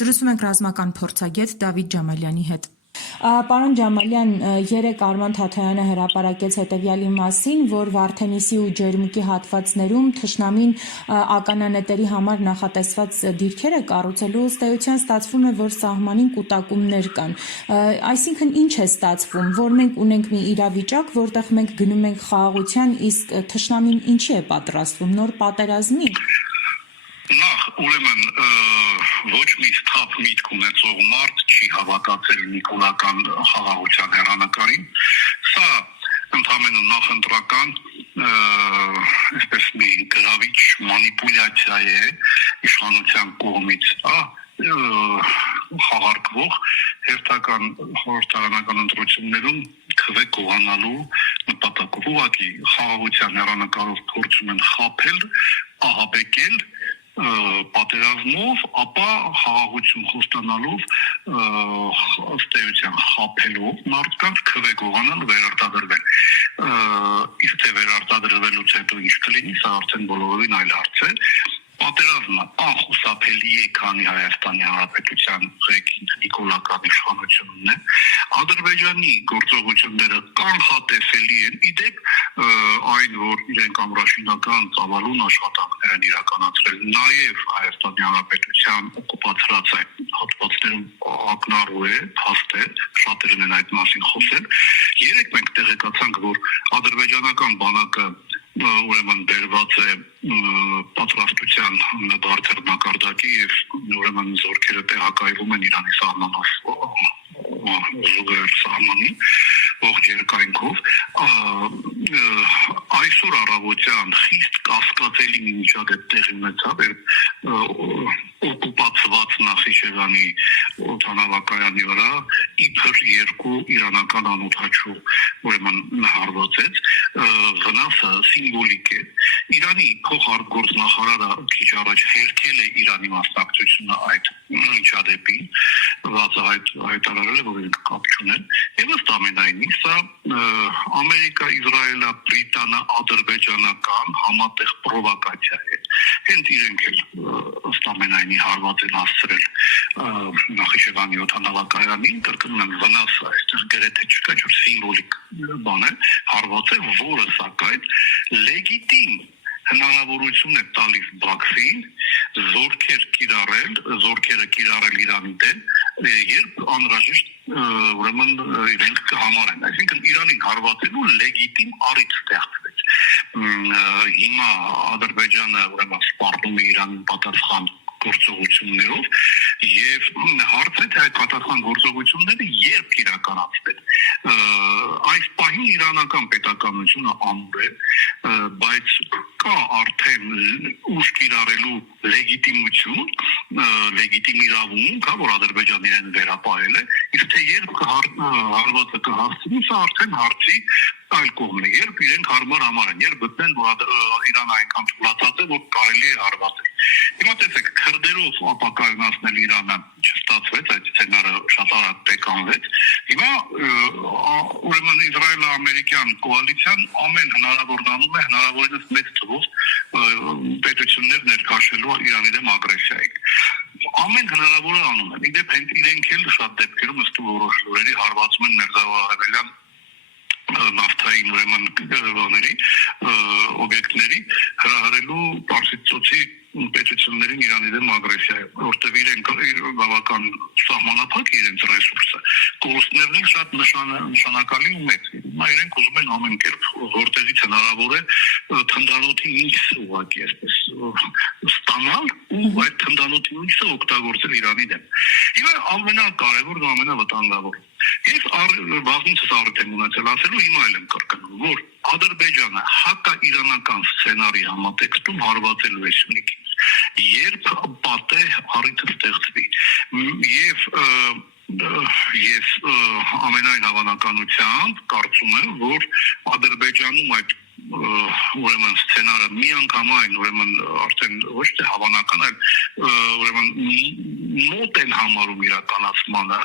Զրուցում ենք ռազմական փորձագետ Դավիթ Ջամալյանի հետ։ Պարոն Ջամալյան, երեկ Արման Թաթոյանը հրապարակեց հետևյալի մասին, որ Վարդենիսի ու Ջերմուկի հատվածներում թշնամին ականանետերի համար նախատեսված դիրքեր է կառուցելու, ըստ էության ստացվում է, որ սահմանին կուտակումներ կան։ Այսինքն ինչ է ստացվում, որ մենք ունենք մի իրավիճակ, որտեղ մենք գնում ենք խաղաղության, իսկ թշնամին ինչի է պատրաստվում, նոր պատերազմի։ Նախ, ուրեմն, ոչ մի սթափ միտք ունեցող մարդ չի հավատացել նիկոլական խաղաղության հեռանկարին, սա ընդհանրապես նախընտրական այսպես մի գրավիչ մանիպուլյացիա է իշխանության կողմից, խաղարկվող հերթական խորհրդարանական ընտրություններում քվե կողանալու նպատակով ուղղակի խաղաղության հեռանկարով փորձում են խաբել, ահաբեկել պատերազմով, ապա խաղաղություն խոստանալով ըստ էության խաբելով մարդկանց քվե կողանալ վերարտադրվել։ Իսկ թե վերարտադրվելուց հետո ինչ կլինի, սա արդեն բոլորովին այլ հարց է։ Պատերազմը անխուսափելի է, քանի Հայաստանի Հանրապետության ղեկին նիկոլական իշխանությունն է։ Ադրբեջանի գործողությունները կանխատեսելի են, իդեպ այն, որ իրենք ամրաշինական ծավալուն աշխատանքներ են իրականացրել, նաև Հայաստանի Հանրապետության օկուպացրած այդ հատվածներում ակնառու է, փաստ է, շատերն են այդ մասին խոսել։ Երեք մենք տեղեկացանք, որ ադրբեջանական բանակը ուրեմն բերված է պատրաստության բարձր մակարդակի եւ ուրեմն զորքերը տեղակայվում են Իրանի սահմանով զուգահեռ սահմանին ողջ երկայնքով այսօր առավոտյան խիստ կասկածելի մի միջադեպ տեղի ունեցավ օկուպացված Նախիջևանի օդանավակայանի վրա իբր երկու իրանական անօդաչու ուրեմն հարվածեց վնասը սիմվոլիկ է Իրանի փոխարտգործնախարարը քիչ առաջ հերքել է Իրանի մասնակցությունը այդ միջադեպին հայտարարել է որ իրենք կապ չունեն եւ ըստ ամենայնի սա Ամերիկա, Իսրայելը, Բրիտանիա, ադրբեջանական համատեղ պրովոկացիա է հենց իրենք էլ ըստ ամենայնի հարված են հասցրել Նախիջևանի օդանավակայանին կրկնում եմ վնասը այստեղ գրեթե չկա չէ սիմվոլիկ բան է հարված է որը սակայն լեգիտիմ հնարավորություն է տալիս Բաքվին զորքերը կիրառել Իրանի դեմ երբ անհրաժեշտ ուրեմն իրենք կհամարեն այսինքն Իրանին հարվածելու լեգիտիմ առիթ ստեղծվեց հիմա Ադրբեջանը ուրեմն սպառնում է Իրանին պատասխան գործողություններով եւ հարցը թե այդ պատասխան գործողությունները երբ իրականացվել այս պահին իրանական պետականությունը ամուր է բայց կա արդեն ուժ կիրառելու լեգիտիմություն լեգիտիմ իրավունք որ Ադրբեջանը իրեն վերապահել է իսկ թե երբ հարվածը կհասցնի սա արդեն հարցի այլ կողմն է երբ իրենք հարմար համարեն երբ գտնեն որ Իրանը այնքան թուլացած է որ կարելի է հարվածել հիմա տեսեք քրդերով ապակայունացնել Իրանը չստացվեց այդ սցենարը շատ արագ բեկանվեց հիմա ուրեմն Իսրայելա-ամերիկյան կոալիցիան ամեն հնարավորն անում է հնարավորինս մեծ թվով պետություններ ներկայացնելու Իրանի դեմ ագրեսիայի ամեն հնարավորը անում են իդեպ իրենք էլ շատ դեպքերում ըստ որոշ լուրերի հարվածում են մերձավորարևելյան նավթային ուրեմն բաների օբյեկտների հրահրելու Պարսից ծոցի պետություններին Իրանի դեմ ագրեսիա որտեղ իրենք բավական սահմանափակ իրենց ռեսուրսը կորուստներն են շատ նշանակալի ու մեծ հիմա իրենք ուզում են ամեն կերպ որտեղից հնարավոր է թնդանոթի միկս ուղղակի այսպես ստանալ ու այդ թնդանոթի միկսը օգտագործել Իրանի դեմ հիմա ամենակարևորն ու ամենավտանգավորը Ես բազմիցս առիթ եմ ունեցել ասելու հիմա էլ եմ կրկնում որ Ադրբեջանը հակաիրանական սցենարի համատեքստում հարվածելու է Սյունիքին երբ պատե առիթը ստեղծվի եւ ամենայն հավանականությամբ կարծում եմ որ Ադրբեջանում այդ ուրեմն սցենարը միանգամայն ուրեմն արդեն ոչ թե հավանական այլ ուրեմն մոտ են համարում իրականացմանը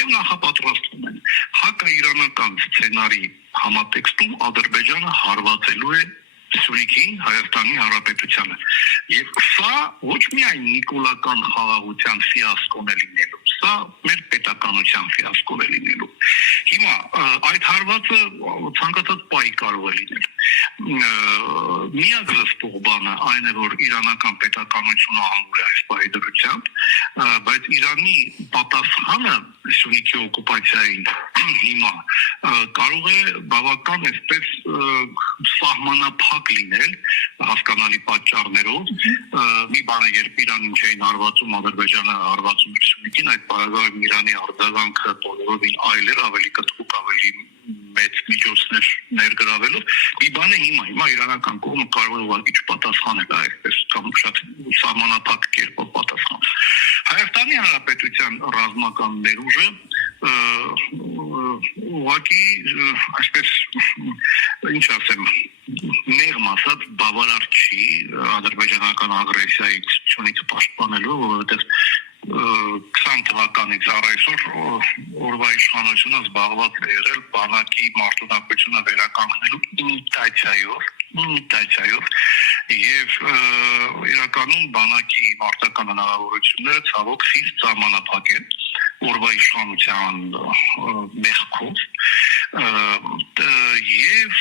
եւ նախապատրաստվում են հակաիրանական սցենարի համատեքստում Ադրբեջանը հարվածելու է Սյունիքին Հայաստանի Հանրապետությանը եւ սա ոչ միայն նիկոլական խաղաղության ֆիասկոն է լինելու, սա մեր պետականության ֆիասկոն է լինելու։ Հիմա այդ հարվածը ցանկացած պահի կարող է լինել։ Միակ զսպող բանը այն է, որ իրանական պետականությունը ամուր է այս պահի դրությամբ, բայց Իրանի պատասխանը Սյունիքի օկուպացիային հիմա կարող է բավական այսպես սահմանափակ լինել հասկանալի պատճառներով։ Մի բան է, երբ Իրանին չէին հարվածում, Ադրբեջանը հարվածում էր Սյունիքին, այդ պարագայում Իրանի արձագանքը բոլորովին այլ էր, ավելի կտրուկ, ավելի մեծ միջոցներ ներգրավելով։ Մի բան է հիմա իրանական կողմը կարող է ուղղակի չպատասխանել այսպես կամ շատ սահմանափակ կերպով պատասխանել։ Հայաստանի Հանրապետության ռազմական ներուժը ուղղակի այսպես ինչ ասեմ, մեղմ ասած բավարար չի ադրբեջանական ագրեսիայից Սյունիքը պաշտպանելու, որովհետև 20 թվականից առ այսօր օրվա իշխանությունը զբաղված է եղել բանակի մարտունակությունը վերականգնելու իմիտացիայով եւ իրականում բանակի մարտական հնարավորությունները ցավոք խիստ սահմանափակ են օրվա իշխանության մեղքով եւ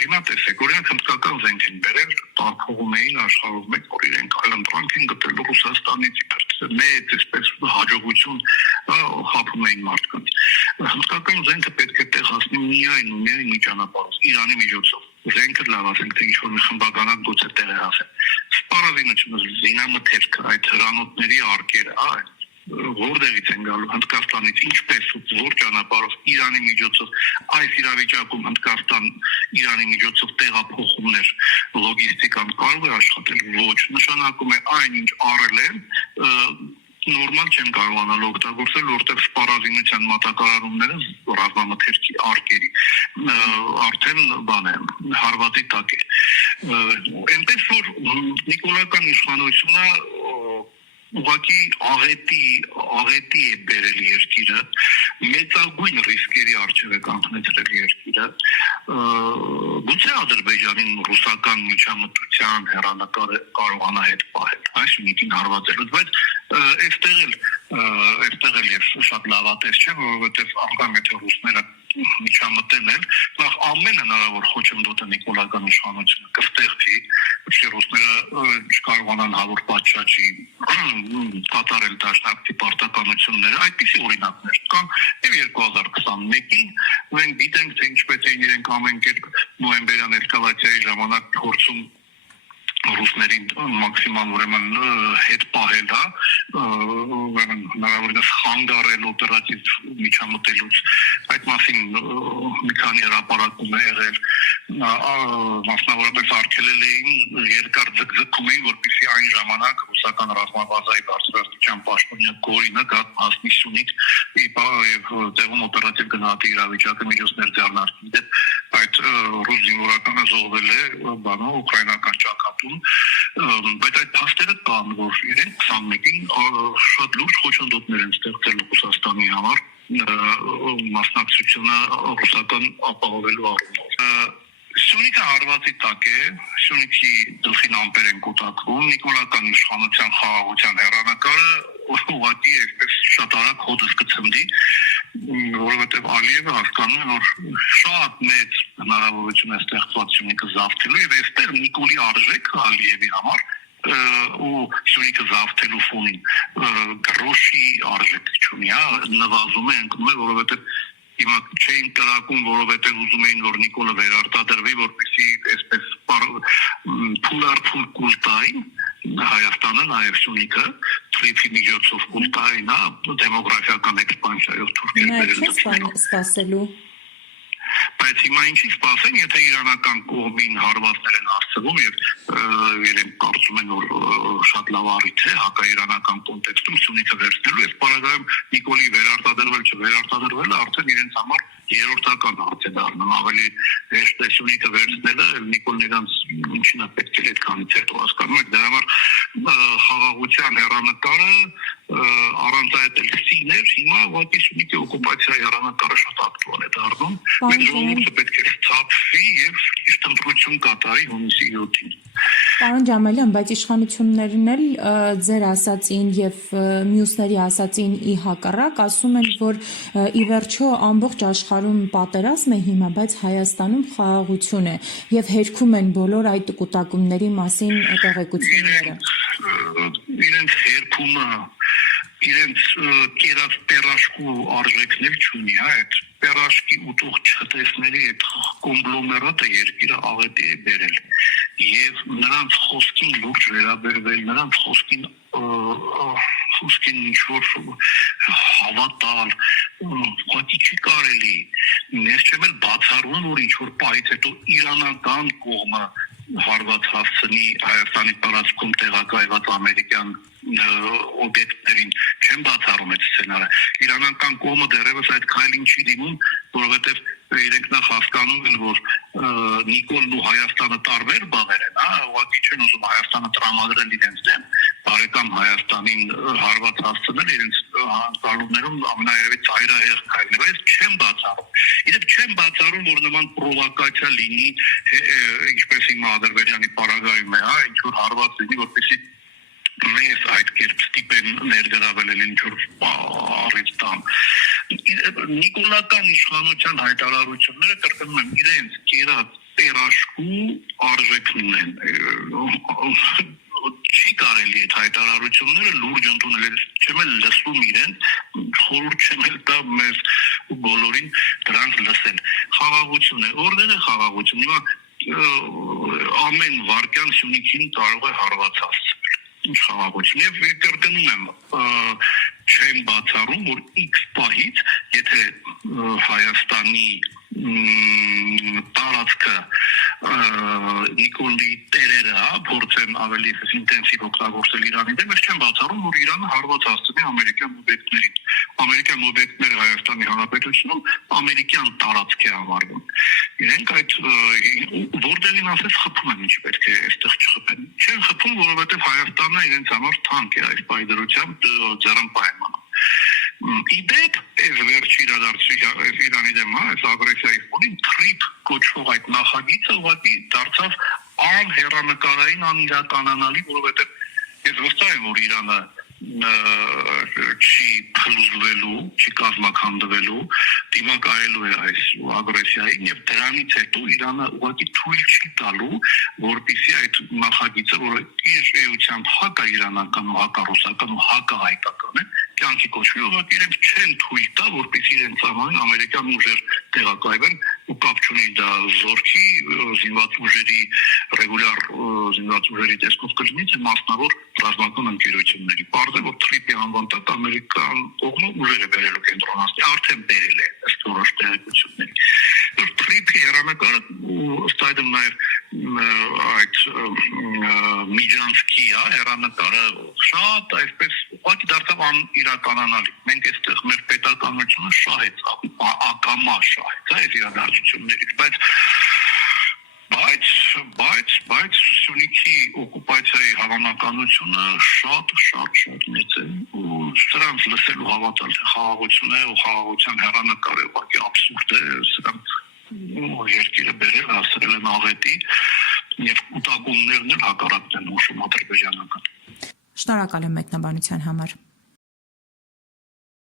հիմա տեսեք օրինակ հնդկական զենք են բերել տարփողում էին աշխարհում մեկ որ իրենք այլընտրանք են գտել Ռուսաստանից մեծ այսպես հաջողություն խափում էին մարդկանց հնդկական զենքը պետք է տեղ հասնի միայն մի ճանապարհով Իրանի միջոցով զենքը լավ ասենք թե ինչ-որ մի խմբականակ գուցե տեղ է հասել սպառազինությունը զինամթերքը այդ հրանոթների արկերը որտեղից են գալու Հնդկաստանից ինչպես որ ճանապարհով Իրանի միջոցով այս իրավիճակում Հնդկաստան Իրանի միջոցով տեղափոխումներ լոգիստիկան կարող է աշխատել ոչ նշանակում է այնինչ առել են նորմալ չեն կարողանալ օգտագործել որտեղ սպառազինության մատակարարումները ռազմամթերքի արկերի արդեն բան է հարվածի տակ է այնպես որ նիկոլական իշխանությունը ուղղակի աղետի է բերել երկիրը մեծագույն ռիսկերի առջև է կանգնեցրել երկիրը գուցե Ադրբեջանին ռուսական միջամտության հեռանկարը կարողանա հետ պահել այս ունիկին հարվածելուց բայց այստեղ էլ շատ լավատես չէ որովհետև անգամ եթե ռուսները միջամտեն են նախ ամեն հնարավոր խոչընդոտը նիկոլական իշխանությունը կստեղծի չէ ռուսները չկարողանան հավուր պատշաճի կատարել դաշնակցի պարտականությունները այդպիսի օրինակներ կան եւ 2021-ին մենք գիտենք թե ինչպես էին իրենք ամեն կերպ նոյեմբերյան էսկալացիայի ժամանակ փորձում ռուսներին մաքսիմալ ուրեմն հետ պահել ուրեմն հնարավորինս խանգարել օպերատիվ միջամտելուց այդ մասին մի քանի հրապարակում է եղել մասնավորապես արգելել էին երկար ձգձգում էին որպեսզի այն ժամանակ ռուսական ռազմաբազայի բարձրաստիճան պաշտոնյա Գորինը գա հասնի Սյունիք եւ տեղում օպերատիվ գնահատի իրավիճակը միջոցներ ձեռնարկի դեպ այդ ռուս զինվորականը զոհվել է բանո ուկրաինական ճակատում բայց այդ փաստերը կան որ իրենք 21-ին շատ լուրջ խոչընդոտներ են ստեղծել Ռուսաստանի համար մասնակցությունը ռուսական ապահովելու առումով Սյունիքը հարվածի տակ է, Սյունիքի գլխին ամպեր են կուտակվում, նիկոլական իշխանության խաղաղության հեռանկարը ուղղակի այսպես շատ արագ հոդս կցնդի, որովհետև Ալիևը հասկանում է, որ շատ մեծ հնարավորություն է ստեղծված Սյունիքը զավթելու եւ այստեղ Նիկոլի արժեքը Ալիևի համար ու Սյունիքը զավթելու ֆոնին գրոշի արժեք չունի, նվազում է ընկնում է, որովհետև հիմա չէին կրակում, որովհետև ուզում էին, որ Նիկոլը վերարտադրվի, որպեսզի այսպես փուլարփուլ կուլտային Հայաստանը, նաև Սյունիքը, թրիփի միջոցով կուլտային, դեմոգրաֆիական էքսպանսիայով թուրքերը սպասելու բայց հիմա ինչի սպասեն, եթե իրանական կողմին հարվածներ են հասցվում եւ իրենք կարծում են, որ շատ լավ առիթ է հակաիրանական կոնտեքստում Սյունիքը վերցնելու, այս պարագայում Նիկոլի վերարտադրվել չվերարտադրվելը արդեն իրենց համար երրորդական հարց է դառնում, ավելի հեշտ է Սյունիքը վերցնելը, Նիկոլն իրանց ինչին է պետք է այդքանից հետո հասկանում եք, դրա համար խաղաղության հեռանկարը առանց այդ էլ սիներ, հիմա ուղղակի Սյունիքի օկուպացիայի հեռանկարը շատ ակտուալ է դառնում Մեր ժողովուրդը պետք է սթափվի եւ ճիշտ ընտրություն կատարի հունիսի 7-ին։ Պարոն Ջամալյան, բայց իշխանություններն էլ ձեր ասացին եւ մյուսների ասացին ի հակառակ, ասում են, որ ի վերջո ամբողջ աշխարհում պատերազմ է հիմա, բայց Հայաստանում խաղաղություն է եւ հերքում են բոլոր այդ կուտակումների մասին տեղեկությունները։ Իրենց հերքումը իրենց կերած պերաշկու արժեքներ չունի, այդ պերաշկի ուտող չտեսների այդ կոմբլոմերատը երկիրը աղետի է բերել եւ նրանց խոսքին լուրջ վերաբերվել, նրանց խոսքին ինչ-որ հավատալ, ուղղակի չի կարելի, ես չեմ էլ բացառում, որ ինչ-որ պահից հետո իրանական կողմը հարված հասցնի Հայաստանի տարածքում տեղակայված ամերիկյան օբյեկտներին, չեմ բացառում այդ սցենարը։ Իրանական կողմը դեռևս այդ քայլին չի դիմում, որովհետև իրենք նախ հասկանում են, որ Նիկոլն ու Հայաստանը տարբեր բաներ են, ուղղակի չեն ուզում Հայաստանը տրամադրել իրենց դեմ, բարեկամ Հայաստանին հարված հասցնել իրենց անցալումներում ամենաերևի ծայրահեղ քայլն է, բայց չեմ բացառում։ Իրենք չեմ բացառում, որ նման պրովոկացիա լինի, ինչպես հիմա Ադրբեջանի պարագայում է, ինչ որ հարված լինի, որպեսզի մեզ այդ կերպ ստիպեն ներգրավել ինչ-որ առիթ տան։ Նիկոլական իշխանության հայտարարությունները կրկնում եմ իրենց կերած պերաշկու արժեքն են։ Չի կարելի այդ հայտարարությունները լուրջ ընդունել, չեմ էլ լսում իրեն, խորհուրդ չեմ էլ տա մեզ բոլորին դրանց լսել։ Խաղաղություն է, որտեղ է խաղաղություն։ Հիմա ամեն վարքյան Սյունիքին կարող է հարված հասցնել։ Ինչ խաղաղություն։ Եվ կրկնում եմ, չեմ բացառում, որ X պահից, եթե Հայաստանի տարածքը Նիկոլի տերերը փորձեն ավելի ինտենսիվ օգտագործել Իրանի դեմ, ես չեմ բացառում, որ Իրանը հարված հասցնի ամերիկյան օբյեկտներին։ Ամերիկյան օբյեկտները Հայաստանի Հանրապետությունում ամերիկյան տարածք է համարվում։ Իրենք այդ որտեղին ասես խփում են, ինչ պետք է այստեղ չխփեն։ Չեն խփում, որովհետև Հայաստանն իրենց համար թանկ է այս պայդրությամբ ձեռնպահ է մնում։ Իդեպ այս վերջի իրադարձության Իրանի դեմ այս ագրեսիայի ֆոնին TRIP կոչվող այդ նախագիծը ուղղակի դարձավ անհեռանկարային անիրականանալի, որովհետև ես վստահ եմ, որ Իրանը չի փլուզվելու, չի կազմակերպվելու, դիմակայելու է այս ագրեսիային եւ դրանից հետո Իրանը ուղղակի թույլ չի տալու, որպեսզի այդ նախագիծը, որը իր էությամբ հակաիրանական, հակառուսական ու հակահայկական է, կյանքի կոչվի, ուղղակի իրենք չեն թույլ տա, որպեսզի իրենց համայն ամերիկյան ուժեր տեղակայվեն ու կապ չունի դա զորքի զինված ուժերի ռեգուլյար զինված ուժերի տեսքով կլինի, թե մասնավոր ռազմական ընկերությունների։ Պարզ է, որ TRIP-ի անվան տակ ամերիկան կողմը ուժեր է բերելու կենտրոնացնի, արդեն բերել է ըստ որոշ տեղեկությունների։ TRIP-ի հեռանկարը ըստ այդմ նաև այդ Միջանցքի հեռանկարը շատ այսպես ուղղակի դարձավ անիրականանալի։ Մենք այստեղ մեր պետականությունը շահեց, ակամա շահեց այս իրադարձություններից, բայց Սյունիքի օկուպացիայի հավանականությունը շատ մեծ է ու սրանց լսելու հավատալ թե խաղաղություն է ու խաղաղության հեռանկարը ուղղակի աբսուրդ է, սրանց երկիրը բերել հասցրել են աղետի եւ կուտակումներն էլ հակառակն են ուշում ադրբեջանական։ Շնորհակալ եմ մեկնաբանության համար։